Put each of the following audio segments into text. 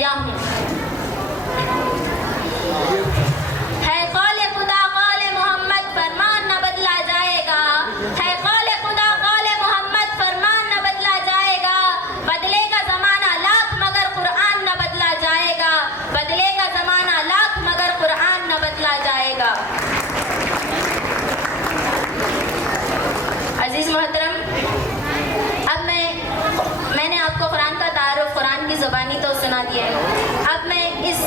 دریا ہوں. ہے قول خدا قول محمد فرمان نہ بدلا جائے گا. ہے قول خدا قول محمد فرمان نہ بدلا جائے گا. بدلے گا زمانہ لاکھ مگر قرآن نہ بدلا جائے گا. بدلے گا زمانہ لاکھ مگر قرآن نہ بدلا جائے گا. عزیز محترم، اب میں نے آپ کو قرآن کا تعارف قرآن کی زبانی تو سنا دیا ہے. اب میں اس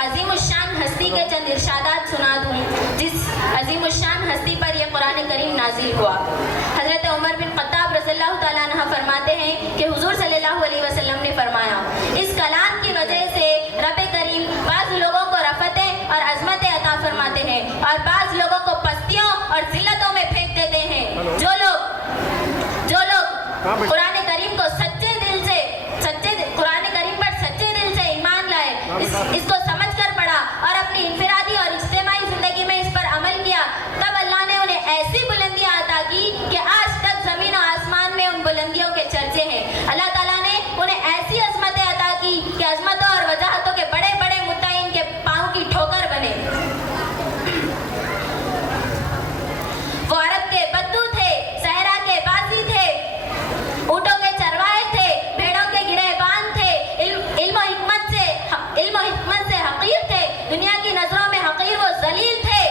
عظیم الشان ہستی کے چند ارشادات سنا دوں جس عظیم الشان ہستی پر یہ قرآن کریم نازل ہوا. حضرت عمر بن خطاب رضی اللہ تعالیٰ عنہ فرماتے ہیں کہ حضور صلی اللہ علیہ وسلم نے فرمایا، اس کلام کی وجہ سے رب کریم بعض لوگوں کو رفتیں اور عظمتیں عطا فرماتے ہیں اور بعض لوگوں کو پستیوں اور ذلتوں میں پھینک دیتے ہیں. جو لوگ قرآن کریم کو قرآن کریم پر سچے دل سے ایمان لائے، اس کو سمجھ کر پڑھا اور اپنی انفرادی اور اجتماعی زندگی میں اس پر عمل کیا، تب اللہ نے انہیں ایسی بلندیاں عطا کی کہ آج تک زمین و آسمان میں ان بلندیوں کے چرچے ہیں. اللہ تعالیٰ نے انہیں ایسی عظمتیں عطا کی کہ عظمتوں اور وجاہتوں کے بڑے بڑے مدعی ان کے پاؤں کی ٹھوکر بنے. وہ عرب کے بدو تھے، صحرا کے باسی تھے، اونٹوں کے چرواہے تھے، بھیڑوں کے گریبان تھے، علم و حکمت سے حقیر تھے، دنیا کی نظروں میں حقیر و ذلیل تھے.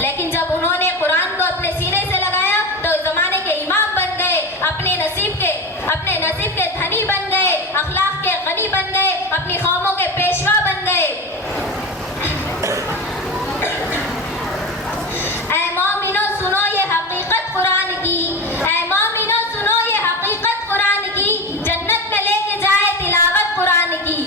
لیکن جب انہوں نے قرآن کو اپنے سینے سے لگایا تو زمانے کے امام بن گئے، اپنے نصیب کے دھنی بن گئے، اخلاق کے غنی بن گئے، اپنی قوموں کے پیشوا بن گئے. اے مومنو سنو یہ حقیقت قرآن کی، اے مومنو سنو یہ حقیقت قرآن کی، جنت میں لے کے جائے تلاوت قرآن کی.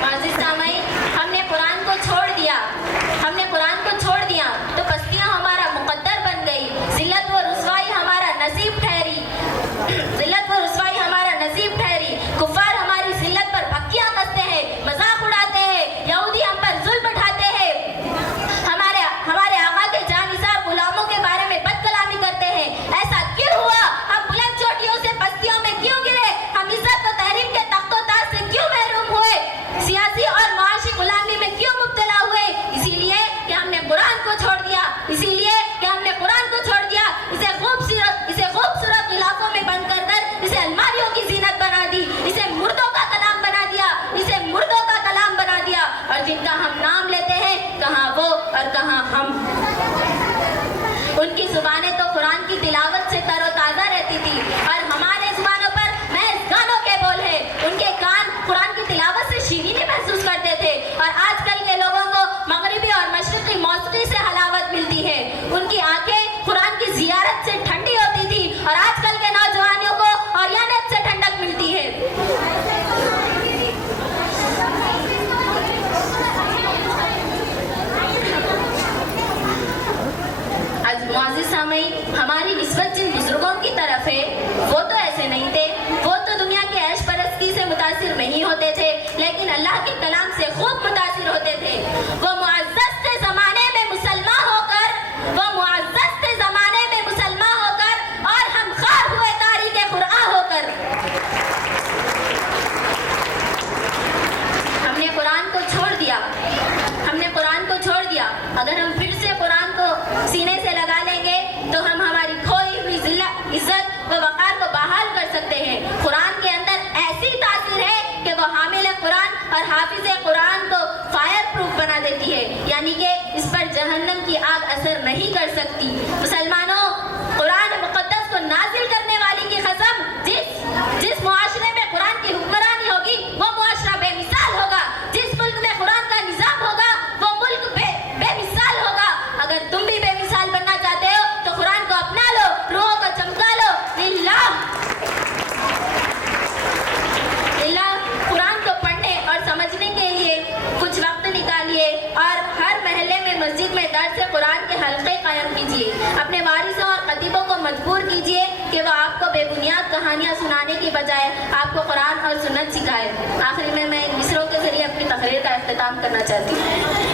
معزز سامعین، ہم نے قرآن کو چھوڑ دیا تو پستیاں ہمارا مقدر بن گئی، ذلت و رسوائی ہمارا نصیب ٹھہری. کفار ہماری ذلت پر پھکیاں کستے ہیں، مذاق اڑاتے ہیں، یہودی ہم پر ظلم اٹھاتے ہیں، ہمارے آقا کے جانثار غلاموں کے بارے میں بد کلامی کرتے ہیں. ایسا کیوں ہوا؟ ہم بلند چوٹیوں سے پستیوں میں کیوں گرے؟ ہم عزت و تحریم کے تخت و تاج سے کیوں محروم ہوئے؟ سیاسی اور معاشی غلامی میں کیوں مبتلا ہوئے؟ اسی لیے کہ ہم نے قرآن کو چھوڑ دیا. اسے خوبصورت غلافوں میں بند کر اسے الماریوں کی زینت بنا دی، اسے مردوں کا کلام بنا دیا. اور جن کا ہم نام لیتے ہیں، کہاں وہ اور کہاں ہم. ان کی زبانیں تو قرآن کی تلاوت سے تر و تازہ رہتی تھی اور ہمارے زبانوں پر محض گانوں کے بول ہیں. ان کے کان قرآن کی تلاوت سے شیرینی محسوس کرتے تھے اور آج کل کے لوگوں کو مغربی اور مشرقی موسیقی سے حلاوت ملتی ہے. ان کی آنکھیں قرآن کی زیارت سے ٹھنڈی ہوتی تھی اور آج کل کے نوجوانوں کو اوریانت سے ٹھنڈک ملتی ہے. معزز سامعین، ہماری نسبت جن بزرگوں کی طرف ہے وہ تو ایسے نہیں تھے. وہ تو دنیا کے عیش پرستی سے متاثر نہیں ہوتے تھے لیکن اللہ کے کلام سے خوب متاثر ہوتے تھے. وہ معزز تھے زمانے میں مسلمان ہو کر اور ہم خوار ہوئے تاریخ قرآن ہو کر. ہم نے قرآن کو چھوڑ دیا. اگر ہم پھر سے قرآن کو سینے سے لگا لیں گے تو ہم ہماری کھوئی ہوئی عزت و وقار کو بحال کر سکتے ہیں. قرآن کے اندر ایسی تاثیر ہے کہ وہ حامل قرآن اور حافظ قرآن کو فائر پروف بنا دیتی ہے، یعنی کہ اس پر جہنم کی آگ اثر نہیں کر سکتی. مسلمانوں، قرآن مقدس کو نازل کرنے والی کی قسم، جس معاشرے میں قرآن کی حکمرانی ہوگی وہ معاشرہ بے مثال ہوگا. جس ملک میں قرآن کا نظام ہوگا وہ ملک بے مثال ہوگا. اگر تم بھی بے مثال بننا چاہتے ہو تو قرآن کو اپنا لو، روحوں کو چمکا لو. قرآن کو پڑھنے اور سمجھنے کے لیے کچھ وقت نکالیے اور ہر محلے میں مسجد میں درس قرآن کے حلقے قائم کیجیے. اپنے وارثوں اور خطیبوں کو مجبور کیجیے کہ وہ آپ کو بے بنیاد کہانیاں سنانے کی بجائے آپ کو قرآن اور سنت سکھائے. آخر میں ایک مصرعوں کے ذریعے اپنی تقریر کا اختتام کرنا چاہتی ہوں.